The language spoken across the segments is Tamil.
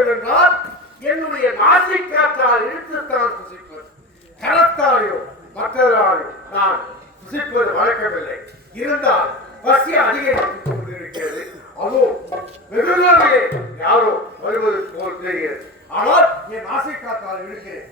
வேண்டும் என்றால் என்னுடைய நாசிக் காற்றால் இழுத்துத்தான் புசிப்பது கரத்தாலையோ மற்றதாலையோ நான் புசிப்பது வழக்கமில்லை. இருந்தால் பசி அதிகரித்துக் கொண்டிருக்கிறது. அதோ வெகு யாரோ வருவது போல் தெரிகிறது. ஆனால் என் நாசிக் காற்றால் இழுக்கிறேன்.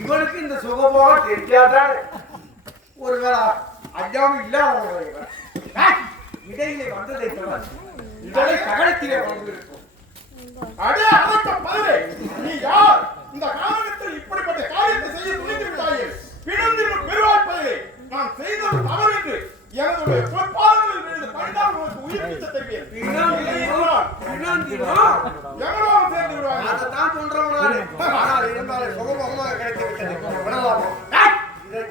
இவனுக்கு இந்த சுகபோக தெரியாதான்? ஒருவேளை அஞ்சாம இல்லாதவங்க இவன். இடையிலே வந்ததை தொடர் இதனை சகலத்திலே வந்திருக்கும் அடே அதற்க பதிலே நீ யார்? இந்த காரணத்தில் இப்படிப்பட்ட காரியத்தை செய்ய துணிந்து விட்டாயே? பிணந்திரும் பெருவாய் பதிலே நான் செய்தது தவறு என்று எனது பொற்பாதங்களில் விழுந்து பணிதான் உனக்கு உயிர் பிச்சை தருவேன் எவனாவது சேர்ந்து விடுவாங்க அதைத்தான் சொல்றவன் நானு. ஆனால் இருந்தாலும் சுகபோகமாக கிடைத்து விட்டது. விடலாமா? ஏய், இதை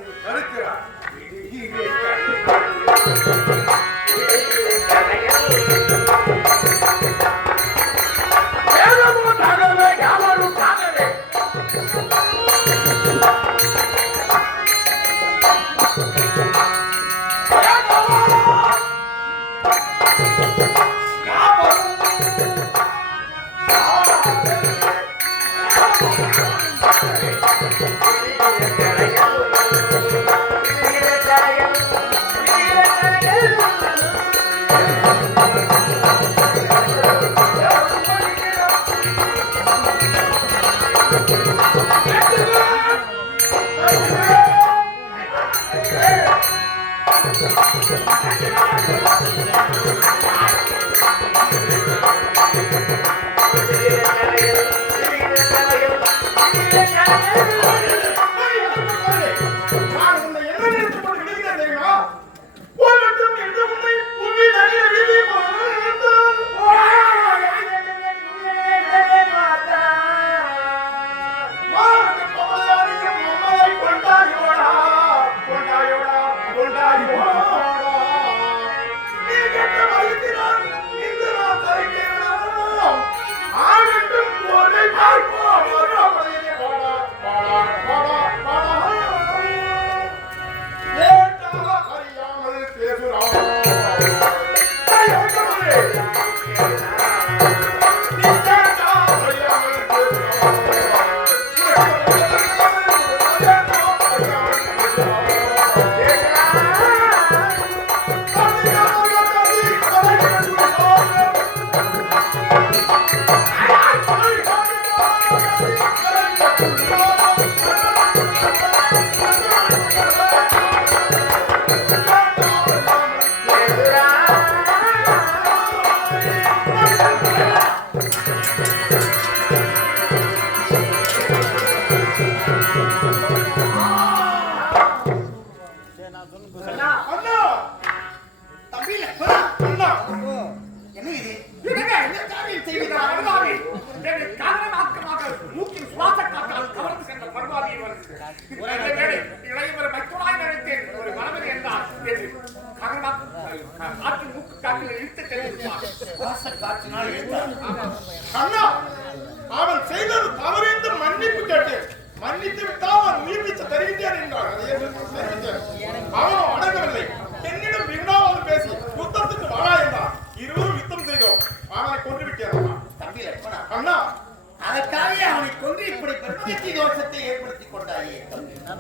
இப்படி தோஷத்தை ஏற்படுத்திக் கொண்டாயே.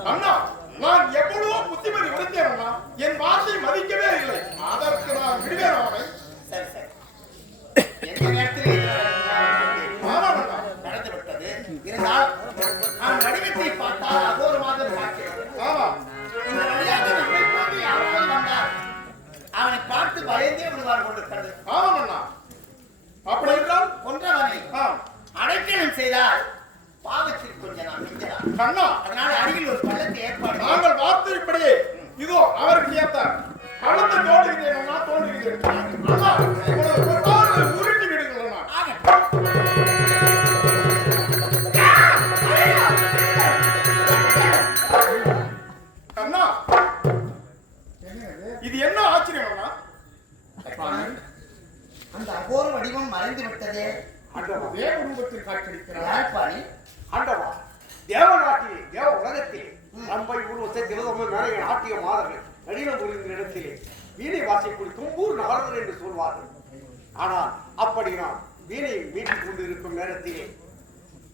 அண்ணா நான் அண்ணா அதனால அருகில் ஒரு பள்ளத்தை ஏற்பாடு. செய். நாங்கள் வார்த்தை இப்படியே இதோ அவருக்கு ஏத்த பணத்தை தோண்டுகிறேன் அண்ணா தோண்டுகிறேன் அண்ணா உருட்டி விடுங்கள் அண்ணா இது என்ன ஆச்சரியம் அந்த அகோர வடிவம் மறைந்து விட்டதே ஆண்டவா தேவ ரூபத்தில் காட்சியளிக்கிறார் ஆண்டவா. தேவநாட்டிலே தேவ உலகத்திலே நம்பை உருவத்தை திரதம மேலே நாட்டிய மாதர்கள் நடினம் புரிந்த இடத்திலே வீணை வாசிக்கூடிய தும்பூர் நாரதர் என்று சொல்வார்கள். ஆனால் அப்படி நாம் வீணையை மீட்டிக் கொண்டிருக்கும் நேரத்திலே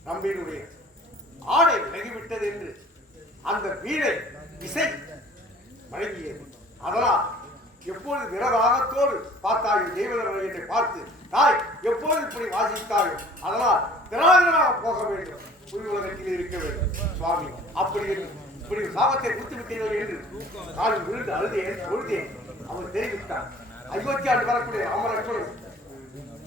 நம்பினுடைய ஆடை விலகிவிட்டது என்று அந்த வீணை இசை வழங்கியது. அதனால் எப்போது விரதாகத்தோடு பார்த்தாயோ தெய்வதர்கள் என்னை பார்த்து தாய் எப்போது இப்படி வாசித்தாயோ அதனால் திராவிடனாக போக வேண்டும். உலகத்தில் இருக்க வேண்டும். சுவாமி அப்படி இப்படி சாபத்தை கொடுத்து விட்டீர்கள் என்று காலில் விழுந்து அழுதேன் பொழுதேன் அவர் தெரிவித்தார் அயோத்தி ஆண்டு வரக்கூடிய ராமலட்சுமணன்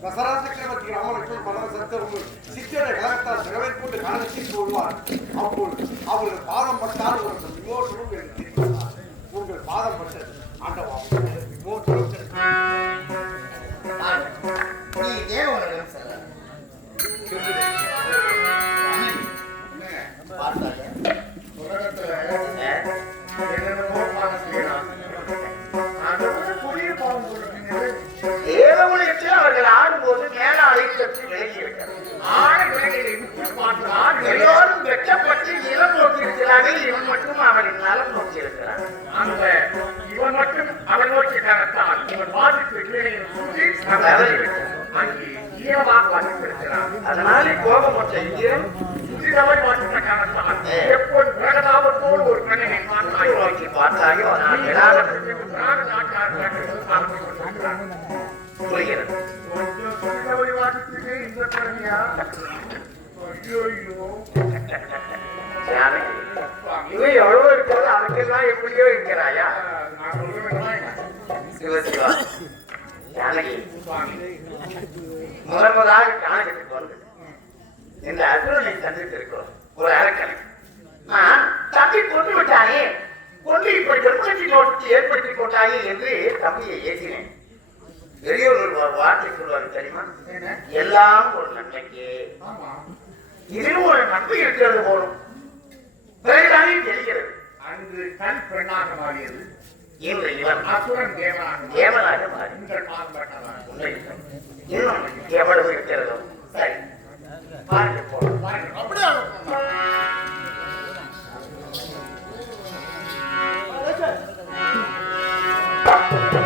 தசரா சக்கரவர்த்தி ராமலட்சுமணன் பரம சத்தரும் சித்தரை கழகத்தால் சிறவைக்கொண்டு கழகத்தில் போடுவார். அப்பொழுது அவர்கள் பாதம் பட்டால் ஒரு விமோசனம் என்று தெரிவித்தார். உங்கள் பாதம் பட்டது. ஆண்டவா விமோசனம். ஆக. நீ தேவனிடம் செல்ல. பார்த்தாயா பிராண நாட்டார் புரிகிறது கொஞ்சம் இந்த ஐயோ, இவன் எவ்வளவு இருக்கிறது அதுக்கெல்லாம் எப்படியோ இருக்கிறாயா நான் சொல்லுவேன் வந்து இந்த அசுரனை சந்தித்து இருக்கிறோம் ஒரு அரக்கன் நான் தம்பி கொண்டு விட்டானே. கொண்டு இப்படி திருமணத்தை நோக்கி ஏற்படுத்திக் கொண்டாயே என்று தம்பியை ஏற்றினேன் பெரியவர்கள் ஒரு வார்த்தை சொல்வாங்க தெரியுமா? எல்லாம் ஒரு நன்மைக்கு. இதில் ஒரு நன்மை இருக்கிறது போலும். பிறகுதானே தெரிகிறது. அன்று கண் பெண்ணாக மாறியது. இன்று இவன் அசுரன் தேவனாக தேவனாக மாறி இன்னும் எவ்வளவு இருக்கிறதோ சரி. பார்த்து போலாம். அப்படியே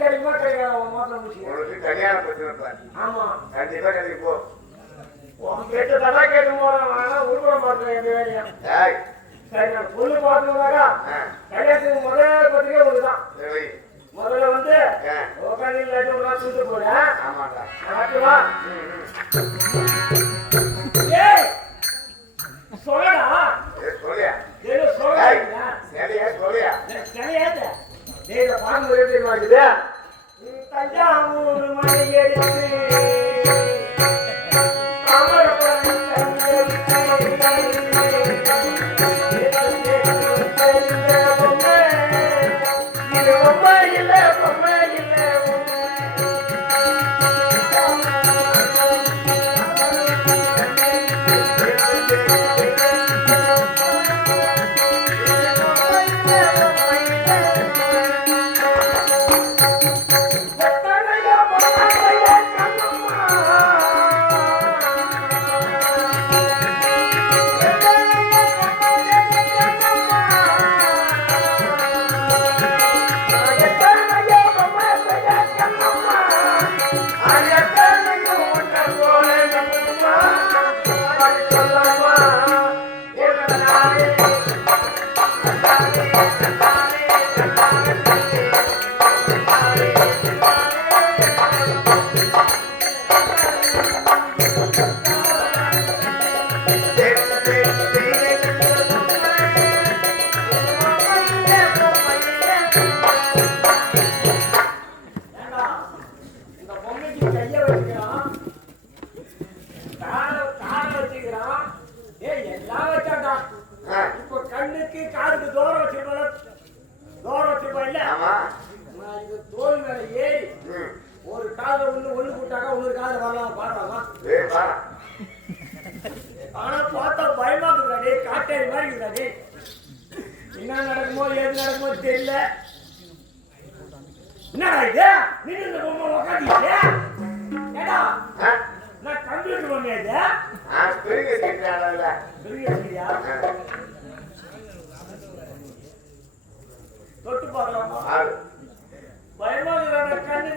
அடிக்கடி உங்களுக்கு கல்யாணம் பிரச்சனை ஆமா. கண்டிப்பா கதைக்கு கேட்டு தடா கேட்டு போறேன். உருவ மாட்டேன் சரி நான் பொண்ணு பார்த்தோம்னாக்கா கல்யாணத்துக்கு முதல் பத்திரிக்கை உங்களுக்கு தான். முதல்ல வந்து உட்காந்து லட்சம் சுட்டு போறேன் ஆமாண்டா. ஆட்டுவா சொல்லடா. சொல்லியா? சொல்லியா சரியா சொல்லியா? சரியா நீங்க பாம்பு வீட்டுக்கு மாட்டுது? தஞ்சாவூர் மலையடித்து என்னடா இது? நின்று இந்த பொம்மை உக்காந்தீங்க ஏடா நான் கம்ப்யூட்டர் பொம்மை இது? தொட்டு பார்க்கலாமா? பயமாக கண்ணு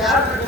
யாரு?